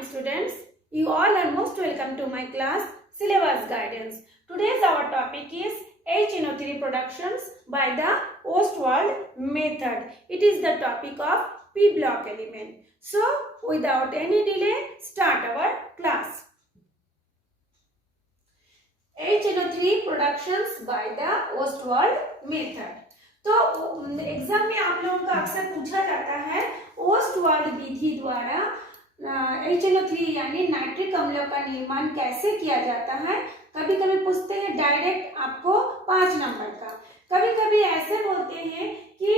morning students. You all are most welcome to my class Syllabus Guidance. Today's our topic is HNO3 productions by the Ostwald method. It is the topic of P block element. So without any delay, start our class. HNO3 productions by the Ostwald method. तो exam में आप लोगों का अक्सर पूछा जाता है Ostwald विधि द्वारा HNO3 यानी नाइट्रिक अम्ल का निर्माण कैसे किया जाता है। कभी कभी पूछते हैं डायरेक्ट आपको 5 नंबर का, कभी कभी ऐसे बोलते हैं कि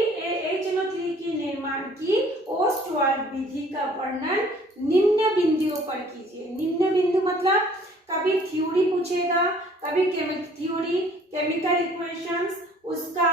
HNO3 की निर्माण की ओस्टवाल्ड विधि का वर्णन निम्न बिंदुओं पर कीजिए। निम्न बिंदु मतलब कभी थ्योरी पूछेगा, कभी थ्योरी, केमिकल इक्वेशंस, उसका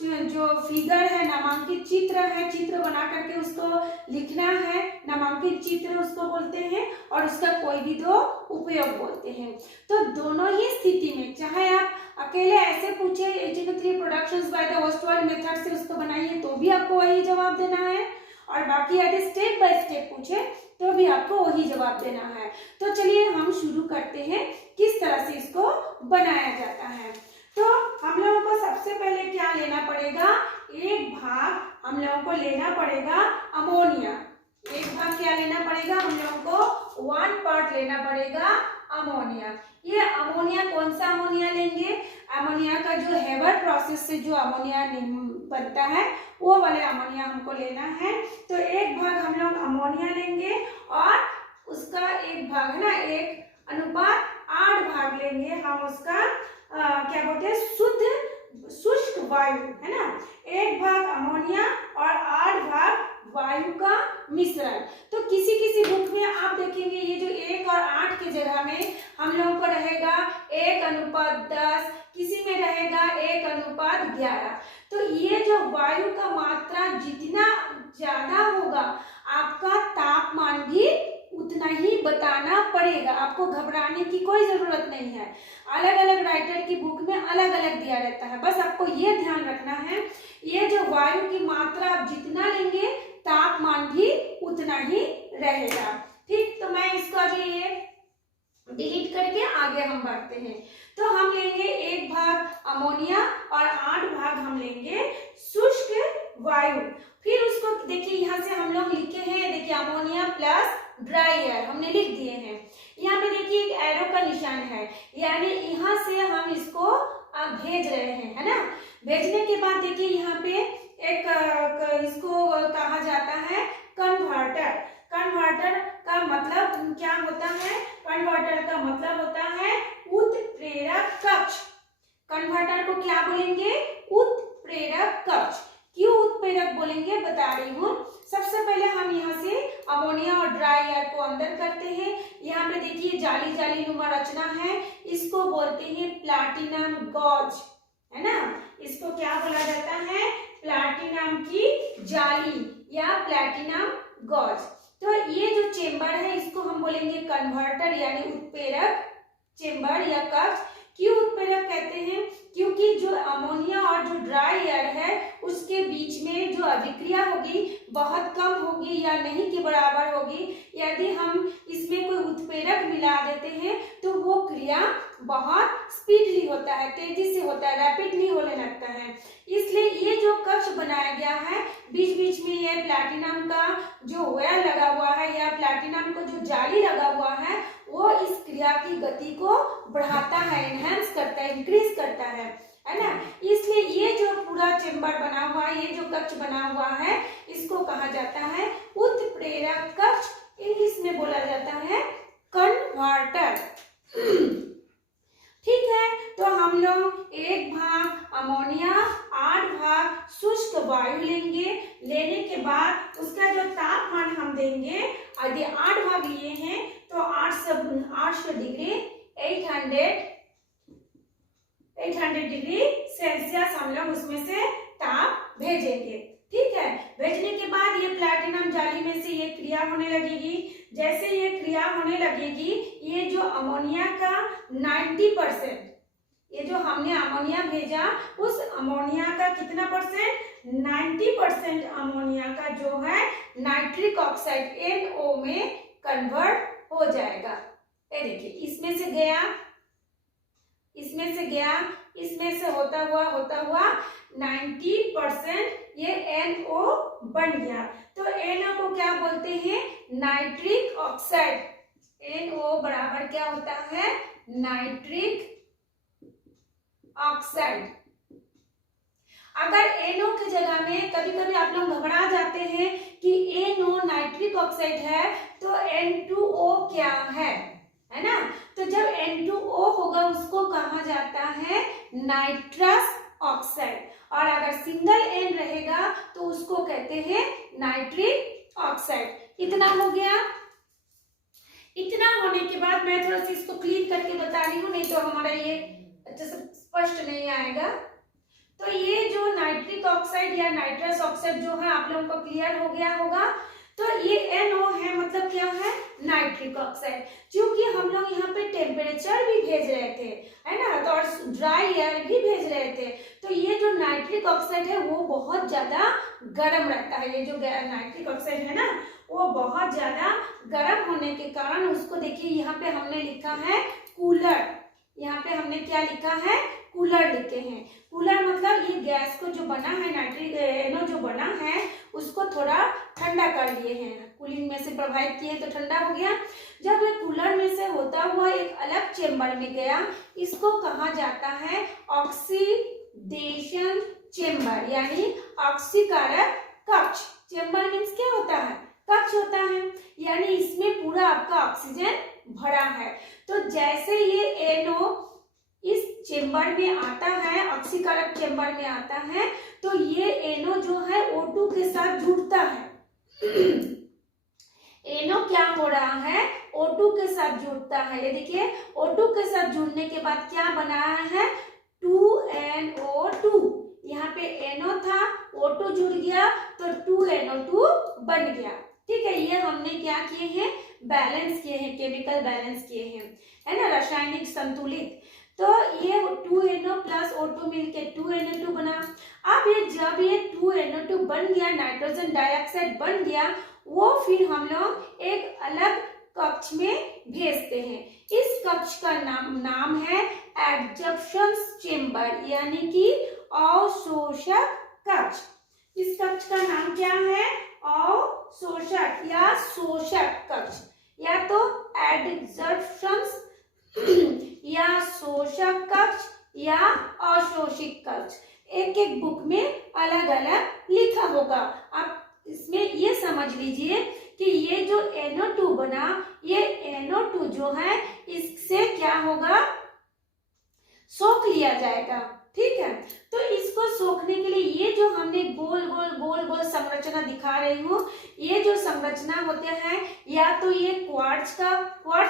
जो फिगर है, नामांकित चित्र है, चित्र बना करके उसको लिखना है, नामांकित चित्र उसको बोलते हैं, और उसका कोई भी 2 उपयोग बोलते हैं। तो दोनों ही स्थिति में चाहे आप अकेले ऐसे पूछे HNO3 productions by the Ostwald method से उसको बनाइए तो भी आपको वही जवाब देना है, और बाकी यदि स्टेप बाय स्टेप पूछे तो भी आपको वही जवाब देना है। तो चलिए हम शुरू करते हैं किस तरह से इसको बनाया जाता है। तो हम लोगों को सबसे पहले क्या लेना पड़ेगा, एक भाग हम लोगों को लेना पड़ेगा अमोनिया। एक भाग क्या लेना पड़ेगा, हम लोगों को 1 पार्ट लेना पड़ेगा अमोनिया। ये अमोनिया कौन सा अमोनिया लेंगे, अमोनिया का जो हेबर प्रोसेस से जो अमोनिया बनता है वो वाले अमोनिया हमको लेना है। तो एक भाग हम लोग अमोनिया लेंगे और उसका एक भाग है ना, 1:8 भाग लेंगे हम उसका क्या बोलते हैं, शुद्ध शुष्क वायु, है ना। 1 भाग अमोनिया और 8 भाग वायु का मिश्रण। तो किसी किसी बुक में आप देखेंगे ये जो 1 और 8 की जगह में हम लोगों को रहेगा 1:10, किसी में रहेगा 1:11। तो ये जो वायु का मात्रा जितना ज्यादा होगा आपका तापमान भी उतना ही बताना पड़ेगा। आपको घबराने की कोई जरूरत नहीं है, अलग अलग राइटर की बुक में अलग अलग दिया रहता है। बस आपको ये ध्यान रखना है, ये जो वायु की मात्रा आप जितना लेंगे तापमान भी उतना ही रहेगा। ठीक, तो मैं इसको अभी ये डिलीट करके आगे हम बढ़ते हैं। तो हम लेंगे 1 भाग अमोनिया और 8 भाग हम लेंगे शुष्क वायु। फिर उसको देखिए यहाँ से हम लोग लिखे हैं, देखिए अमोनिया प्लस ड्राई एयर हमने लिख दिए हैं। यहाँ पे देखिए एक एरो का निशान है, यानी यहाँ से हम इसको भेज रहे हैं, है ना। भेजने के बाद देखिए यहाँ पे एक इसको कहा जाता है कन्वर्टर। कन्वर्टर का मतलब क्या होता है, कन्वर्टर का मतलब होता है उत्प्रेरक कक्ष। कन्वर्टर को क्या बोलेंगे, उत्प्रेरक कक्ष। क्यों उत्प्रेरक बोलेंगे बता रही हूँ। सबसे पहले हम यहाँ से अमोनिया और ड्राई एयर को अंदर करते हैं। यहाँ पे देखिए जाली जाली नुमा रचना है, इसको बोलते हैं प्लैटिनम गॉज, है ना। इसको क्या बोला जाता है, प्लैटिनम की जाली या प्लैटिनम गॉज। तो ये जो चेम्बर है इसको हम बोलेंगे कन्वर्टर यानी उत्प्रेरक चेम्बर या कक्ष। क्यों उत्प्रेरक कहते हैं, क्योंकि जो अमोनिया और जो ड्राई एयर है उसके बीच में जो अभिक्रिया होगी बहुत कम होगी या नहीं के बराबर होगी। यदि हम इसमें कोई उत्प्रेरक मिला देते हैं तो वो क्रिया बहुत स्पीडली होता है, तेजी से होता है, रैपिडली होने लगता है। इसलिए ये जो कक्ष बनाया गया है, बीच बीच में ये प्लैटिनम का जो वायर लगा हुआ है या प्लैटिनम को जो जाली लगा हुआ है वो इस क्रिया की गति को बढ़ाता है, एनहांस करता है, इंक्रीज करता है ना। इसलिए ये जो पूरा चेम्बर बना हुआ है, ये जो कक्ष बना हुआ है, इसको कहा जाता है उत्प्रेरक कक्ष। इंग्लिश में बोला जाता है कन्वर्टर। ठीक है, तो हम लोग 1 भाग अमोनिया 8 भाग शुष्क वायु लेंगे। लेने के बाद उसका जो तापमान हम देंगे, यदि 8 भाग लिए हैं तो 800 डिग्री 800 डिग्री सेल्सियस हम लोग उसमें से ताप भेजेंगे। ठीक है, भेजने के बाद ये प्लैटिनम जाली में से ये क्रिया होने लगेगी। जैसे ये क्रिया होने लगेगी, ये जो अमोनिया का 90%, ये जो हमने अमोनिया भेजा उस अमोनिया का कितना परसेंट, 90% अमोनिया का जो है नाइट्रिक ऑक्साइड NO में कन्वर्ट इसमें से गया, इसमें से होता हुआ 90% ये NO बन गया। तो NO को क्या बोलते हैं? Nitric oxide. NO बराबर क्या होता है? Nitric oxide. अगर NO की जगह में कभी कभी आप लोग घबरा जाते हैं कि NO नाइट्रिक ऑक्साइड है तो N2O क्या है ना? तो जब N2O होगा उसको कहा जाता है नाइट्रस ऑक्साइड, और अगर सिंगल N रहेगा तो उसको कहते हैं नाइट्रिक ऑक्साइड। इतना हो गया। इतना होने के बाद मैं थोड़ा सा इसको क्लीन करके बता रही हूँ, नहीं तो हमारा ये अच्छे से स्पष्ट नहीं आएगा। तो ये जो नाइट्रिक ऑक्साइड या नाइट्रस ऑक्साइड जो है आप लोगों को क्लियर हो गया होगा। तो ये NO है, मतलब क्या है? Nitric oxide. क्योंकि हम लोग यहाँ पे टेम्परेचर भी भेज रहे थे, है ना, तो और ड्राई एयर भी भेज रहे थे, तो ये जो नाइट्रिक ऑक्साइड है वो बहुत ज्यादा गर्म रहता है। ये जो नाइट्रिक ऑक्साइड है ना वो बहुत ज्यादा गर्म होने के कारण उसको देखिए यहाँ पे हमने लिखा है कूलर। यहाँ पे हमने क्या लिखा है? कूलर लिखे हैं। कूलर मतलब ये गैस को जो बना है नाइट्रिक NO जो बना है उसको थोड़ा ठंडा कर लिए हैं, कूलिंग में से प्रभावित किए तो ठंडा हो गया। जब ये कूलर में से होता हुआ एक अलग चेम्बर में गया, इसको कहा जाता है ऑक्सीडेशन चेम्बर, यानी ऑक्सीकारक कक्ष। चेम्बर मीन्स क्या होता है? कक्ष होता है, यानी इसमें पूरा आपका ऑक्सीजन भरा है। तो जैसे ये NO इस चेम्बर में आता है, ऑक्सीकारक चेम्बर में आता है, तो ये NO जो है O2 के साथ जुड़ता है। NO क्या हो रहा है? O2 के साथ जुड़ता है। ये देखिए O2 के साथ जुड़ने के बाद क्या बना है? 2NO2। यहाँ पे NO था, O2 जुड़ गया तो 2NO2 बन गया। ठीक है, ये हमने क्या किए हैं? बैलेंस किए हैं, केमिकल बैलेंस किए हैं, है ना, रासायनिक संतुलित। तो ये 2NO प्लस O2 मिलके 2NO2 बना। अब ये जब ये 2NO2 बन गया, नाइट्रोजन डाइऑक्साइड बन गया, वो फिर हम लोग एक अलग कक्ष में भेजते हैं। इस कक्ष का नाम है एडजॉर्प्शन चेम्बर, यानी कि अवशोषक कक्ष। इस कक्ष का नाम क्या है? अवशोषक या शोषक कक्ष, या तो एडजॉर्प्शन या शोषक कक्ष या अवशोषित कक्ष। एक एक बुक में अलग अलग लिखा होगा। आप इसमें ये समझ लीजिए कि ये जो NO2 बना, ये NO2 जो है इससे क्या होगा? सोख लिया जाएगा। ठीक है, तो इसको सोखने के लिए ये जो हमने गोल गोल संरचना दिखा रही हूँ, ये जो संरचना होते हैं, या तो ये क्वार्ट्ज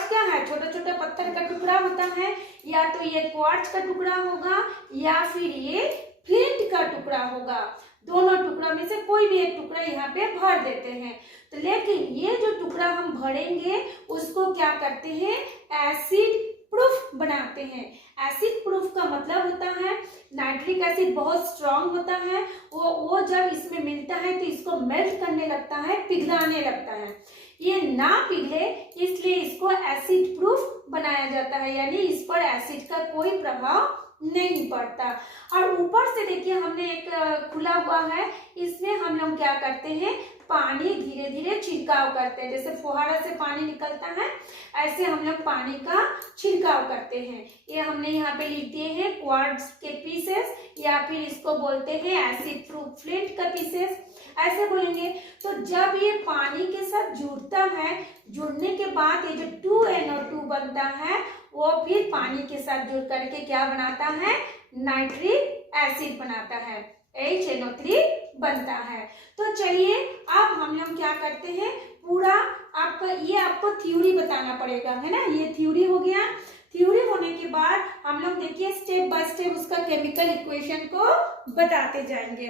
क्या है? छोटा छोटा पत्थर का टुकड़ा होता है, या तो ये क्वार्ट्ज का टुकड़ा होगा, या फिर ये फ्लिंट का टुकड़ा होगा। दोनों टुकड़ा में से कोई भी एक टुकड़ा यहाँ पे भर देते हैं। तो लेकिन ये जो टुकड़ा हम भरेंगे उसको क्या करते हैं? एसिड प्रूफ बनाते हैं। एसिड प्रूफ का मतलब होता है नाइट्रिक एसिड बहुत स्ट्रांग होता है, वो जब इसमें मिलता है तो इसको मेल्ट करने लगता है, पिघलाने लगता है। ये ना पिघले इसलिए इसको एसिड प्रूफ बनाया जाता है, यानी इस पर एसिड का कोई प्रभाव नहीं पड़ता। और ऊपर से देखिए हमने एक खुला हुआ है, इसमें हम लोग क्या करते हैं? पानी धीरे धीरे छिड़काव करते हैं। जैसे फुहारा से पानी निकलता है, ऐसे हम लोग पानी का छिड़काव करते हैं। ये हमने यहाँ पे लिख दिए हैं क्वार्ट्ज के पीसेस, या फिर इसको बोलते हैं एसिड प्रूफ फ्लिंट का पीसेस, ऐसे बोलेंगे। तो जब ये पानी के साथ जुड़ता है, जुड़ने के बाद ये जो 2NO2 बनता है, वो फिर पानी के साथ जुड़ करके क्या बनाता है? नाइट्रिक एसिड बनाता है, HNO3 बनता है। तो चलिए अब हम लोग क्या करते हैं? पूरा आपको थ्योरी बताना पड़ेगा, है ना। ये थ्योरी हो गया। थ्योरी होने के बाद हम लोग देखिए स्टेप बाय स्टेप उसका केमिकल इक्वेशन को बताते जाएंगे।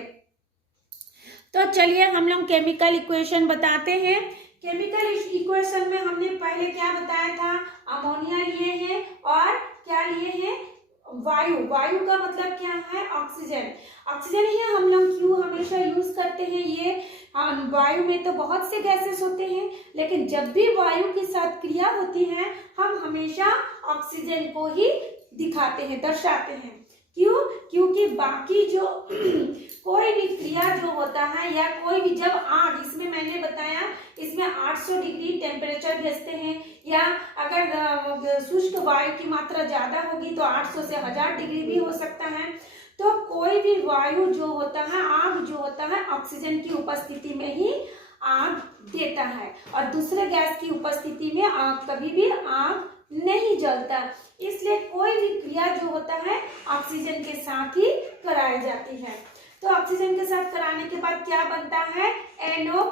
तो चलिए हम लोग केमिकल इक्वेशन बताते हैं। केमिकल इक्वेशन में हमने पहले क्या बताया था? अमोनिया लिए हैं और क्या लिए हैं? वायु, वायु का मतलब क्या है? ऑक्सीजन। ऑक्सीजन ही हम लोग क्यों हमेशा यूज करते हैं? ये वायु में तो बहुत से गैसेस होते हैं, लेकिन जब भी वायु के साथ क्रिया होती है हम हमेशा ऑक्सीजन को ही दिखाते हैं, दर्शाते हैं। क्यों? क्योंकि बाकी जो कोई भी क्रिया जो होता है या कोई भी, जब आग, इसमें मैंने बताया इसमें 800 डिग्री टेम्परेचर भेजते हैं, या अगर शुष्क वायु की मात्रा ज्यादा होगी तो 800 से 1000 डिग्री भी हो सकता है। तो कोई भी वायु जो होता है, आग जो होता है, ऑक्सीजन की उपस्थिति में ही आग देता है, और दूसरे गैस की उपस्थिति में आग कभी भी आग नहीं जलता। इसलिए कोई भी क्रिया जो होता है ऑक्सीजन के साथ ही कराई जाती है। तो ऑक्सीजन के साथ कराने के बाद क्या बनता है? NO।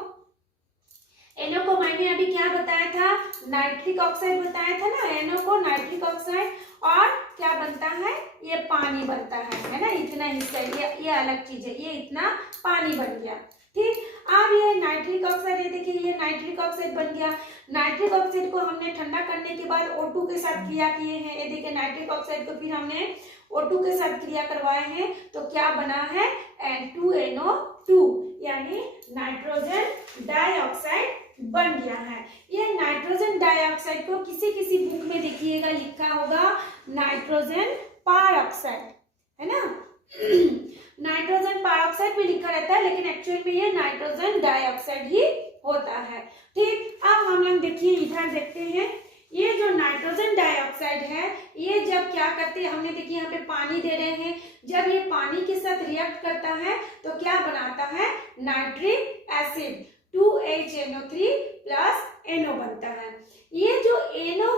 NO को मैंने अभी क्या बताया था? नाइट्रिक ऑक्साइड बताया था ना, NO को नाइट्रिक ऑक्साइड, और क्या बनता है? ये पानी बनता है ना, इतना हिस्सा, ये अलग चीज है, ये इतना पानी बन गया। ठीक, अब ये नाइट्रिक ऑक्साइड, ये देखिए ये नाइट्रिक ऑक्साइड बन गया। नाइट्रिक ऑक्साइड को हमने ठंडा करने के बाद O2 के साथ क्रिया किए हैं। ये देखिए नाइट्रिक ऑक्साइड को फिर हमने O2 के साथ क्रिया करवाए हैं, तो क्या बना है? N2NO2, यानी नाइट्रोजन डाइऑक्साइड बन गया है। ये नाइट्रोजन डाइऑक्साइड को किसी किसी बुक में देखिएगा लिखा होगा नाइट्रोजन परऑक्साइड, है ना। नाइट्रोजन परऑक्साइड भी लिखा रहता है, लेकिन एक्चुअल में ये नाइट्रोजन डाइऑक्साइड ही होता है। ठीक, अब हम लोग देखिए इधर देखते हैं, ये जो नाइट्रोजन डाइऑक्साइड है, ये जब क्या करते हैं, हमने देखिए यहाँ पे पानी दे रहे हैं, जब ये पानी के साथ रिएक्ट करता है तो क्या बनाता है? Nitric acid, 2HNO3 plus NO बनता है। ये जो NO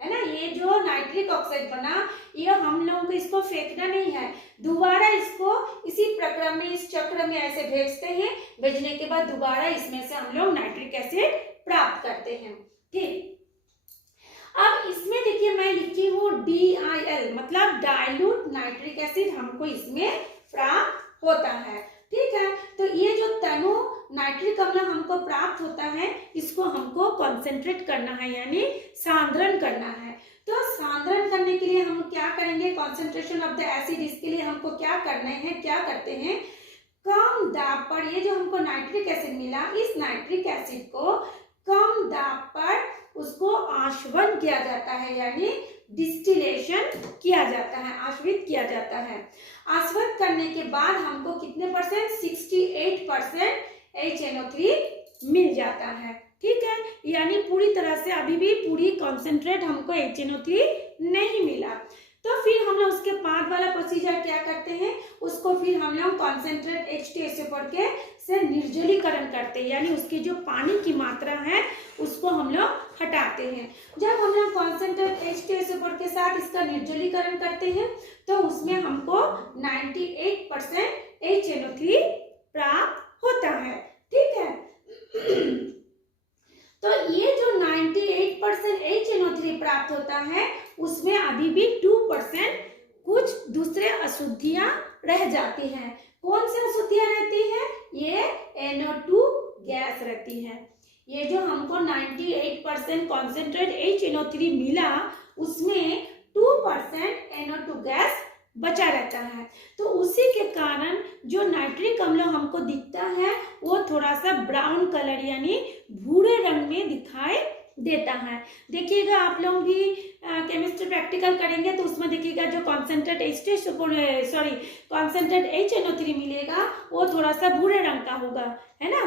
है ना, ये जो नाइट्रिक ऑक्साइड बना, ये हम लोगों को इसको फेंकना नहीं है, दोबारा इसको इसी प्रक्रम में, इस चक्र में ऐसे भेजते हैं। भेजने के बाद दोबारा इसमें से हम लोग नाइट्रिक एसिड प्राप्त करते हैं। ठीक, अब इसमें देखिए मैं लिखी हूँ DIL, मतलब डाइल्यूट नाइट्रिक एसिड हमको इसमें प्राप्त होता है। ठीक है, तो ये जो तनु नाइट्रिक अम्ल हमको प्राप्त होता है, इसको हमको कॉन्सेंट्रेट करना है, यानी सांद्रण करना है। तो सांद्रण करने के लिए हम क्या करेंगे? कॉन्सेंट्रेशन ऑफ द एसिड, इसके लिए हमको क्या करना है, क्या करते हैं? कम दाब पर ये जो हमको नाइट्रिक एसिड मिला, इस नाइट्रिक एसिड को कम दाब पर उसको आश्वन किया जाता है, यानी डिस्टिलेशन किया जाता है, आश्वित किया जाता है। आश्वित करने के बाद हमको कितने परसेंट? 68% HNO3 मिल जाता है। ठीक है, यानी पूरी तरह से अभी भी पूरी कॉन्सेंट्रेट हमको HNO3 नहीं मिला। तो फिर हम लोग उसके बाद वाला प्रोसीजर क्या करते हैं? उसको फिर हम लोग कॉन्सेंट्रेट H2SO4 के से निर्जलीकरण करते हैं, यानी उसकी जो पानी की मात्रा है उसको हम लोग हटाते हैं। जब हम लोग कॉन्सेंट्रेट H2SO4 के साथ इसका निर्जलीकरण करते हैं तो उसमें हमको 98% HNO3 प्राप्त होता है। ठीक है, तो ये जो 98% HNO3 प्राप्त होता है, उसमें अभी भी 2% कुछ दूसरे अशुद्धियां रह जाती हैं। कौन सी अशुद्धियां रहती हैं? ये NO2 गैस रहती है। ये जो हमको 98% कॉन्सेंट्रेट HNO3 मिला, उसमें 2% NO2 गैस बचा रहता है। तो उसी के कारण जो नाइट्रिक अम्ल हमको दिखता है वो थोड़ा सा ब्राउन कलर, यानी भूरे रंग में दिखाई देता है। देखिएगा आप लोग भी केमिस्ट्री प्रैक्टिकल करेंगे तो उसमें देखिएगा जो कॉन्सेंट्रेट HNO3 मिलेगा वो थोड़ा सा भूरे रंग का होगा, है ना।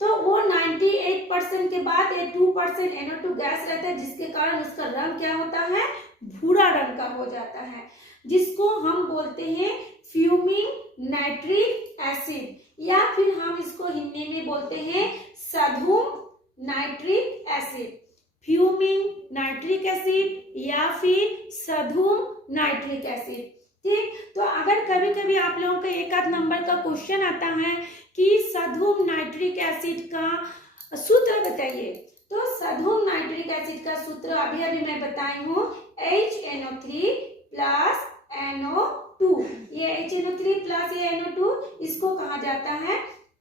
तो वो 98% के बाद ये 2% NO2 गैस रहता है, जिसके कारण उसका रंग क्या होता है? भूरा रंग का हो जाता है, जिसको हम बोलते हैं फ्यूमिंग नाइट्रिक एसिड, या फिर हम इसको हिंदी में बोलते हैं सधूम nitric acid. Fuming nitric acid या फिर सधूम नाइट्रिक एसिड। ठीक, तो अगर कभी कभी आप लोगों का एक आध नंबर का क्वेश्चन आता है कि सधूम नाइट्रिक एसिड का सूत्र बताइए, तो सधूम नाइट्रिक एसिड का सूत्र अभी अभी मैं बताई हूँ, HNO3 प्लस NO2। ये HNO3 प्लस ये NO2, इसको कहा जाता है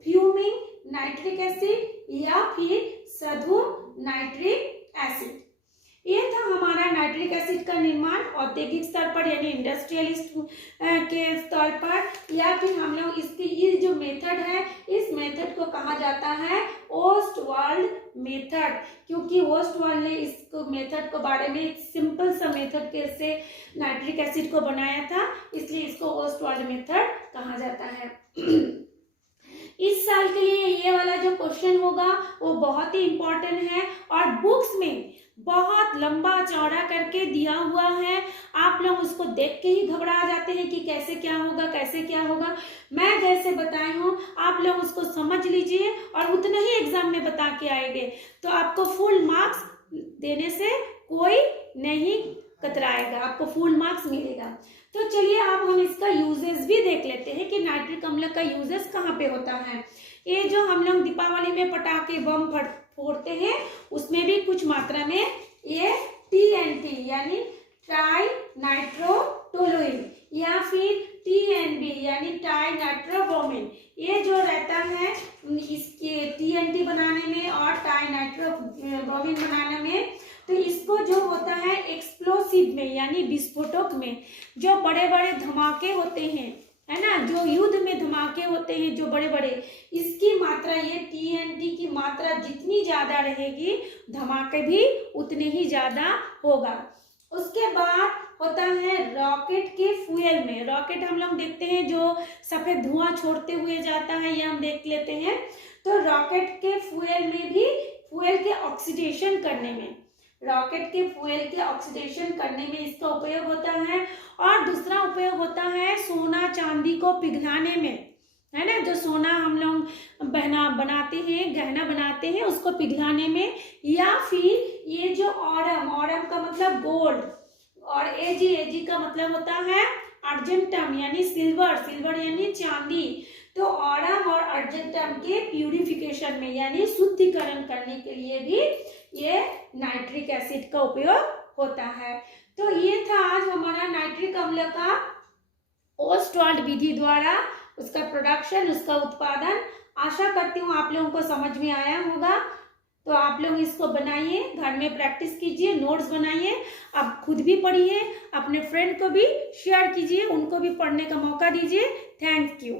फ्यूमिंग नाइट्रिक एसिड या फिर सधूम नाइट्रिक एसिड। ये था हमारा नाइट्रिक नाइट्रिक एसिड का निर्माण औद्योगिक स्तर पर यानी इंडस्ट्रियलिस्ट के स्तर पर, या फिर हम लोग इसकी ये जो मेथड है इस मेथड को कहा जाता है ओस्टवाल्ड मेथड, क्योंकि ओस्टवाल्ड ने इस मेथड को बारे में एक सिंपल सा मेथड कैसे नाइट्रिक एसिड को बनाया था, इसलिए इसको ओस्टवाल्ड मेथड कहा जाता है। इस साल के लिए ये वाला जो क्वेश्चन होगा वो बहुत ही इम्पोर्टेंट है और बुक्स में बहुत लंबा चौड़ा करके दिया हुआ है। आप लोग उसको देख के ही घबरा जाते हैं कि कैसे क्या होगा, कैसे क्या होगा। मैं जैसे बताई हूँ आप लोग उसको समझ लीजिए और उतना ही एग्जाम में बता के आएंगे, तो आपको फुल मार्क्स देने से कोई नहीं कतराएगा, आपको फुल मार्क्स मिलेगा। तो चलिए अब हम इसका यूजेस भी देख लेते हैं कि नाइट्रिक अम्ल का यूजेस कहाँ पे होता है। ये जो हम लोग दीपावली में पटाखे बम फोड़ते हैं उसमें भी कुछ मात्रा में ये TNT यानी ट्राई नाइट्रोटोलुइन या फिर TNB यानी टाई नाइट्रोब्रोमीन, ये जो रहता है इसके TNT बनाने में और टाई नाइट्रोब्रोमीन बनाने में, तो इसको जो होता है एक्सप्लोसिव में यानी विस्फोटक में जो बड़े बड़े धमाके होते हैं, है ना, जो युद्ध में धमाके होते हैं जो बड़े बड़े, इसकी मात्रा ये TNT की मात्रा जितनी ज्यादा रहेगी धमाके भी उतने ही ज्यादा होगा। उसके बाद होता है रॉकेट के फ्यूल में। रॉकेट हम लोग देखते हैं जो सफेद धुआं छोड़ते हुए जाता है, ये हम देख लेते हैं। तो रॉकेट के फ्यूल में भी फ्यूल के ऑक्सीडेशन करने में, रॉकेट के फ्यूल के ऑक्सीडेशन करने में इसका उपयोग होता है। और दूसरा उपयोग होता है सोना चांदी को पिघलाने में, है ना, जो सोना हम लोग बनाते हैं, गहना बनाते हैं, उसको पिघलाने में। या फिर ये जो ऑरम का मतलब गोल्ड और एजी का मतलब होता है अर्जेंटम यानी सिल्वर यानी चांदी। तो ऑरम और अर्जेंटम के प्यूरिफिकेशन में यानी शुद्धिकरण करने के लिए भी ये नाइट्रिक एसिड का उपयोग होता है। तो ये था आज हमारा नाइट्रिक अम्ल का ओस्टवाल्ड विधि द्वारा उसका प्रोडक्शन, उसका उत्पादन। आशा करती हूँ आप लोगों को समझ में आया होगा। तो आप लोग इसको बनाइए, घर में प्रैक्टिस कीजिए, नोट्स बनाइए, आप खुद भी पढ़िए, अपने फ्रेंड को भी शेयर कीजिए, उनको भी पढ़ने का मौका दीजिए। Thank you.